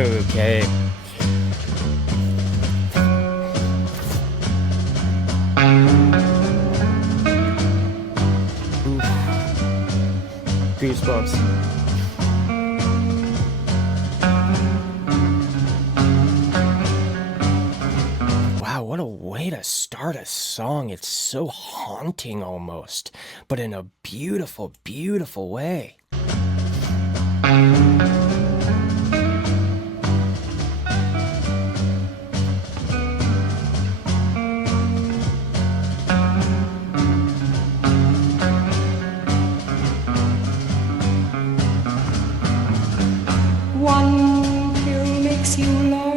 Okay. Oof. Goosebumps. Wow, what a way to start a song. It's so haunting almost, but in a beautiful, beautiful way. One pill makes you love.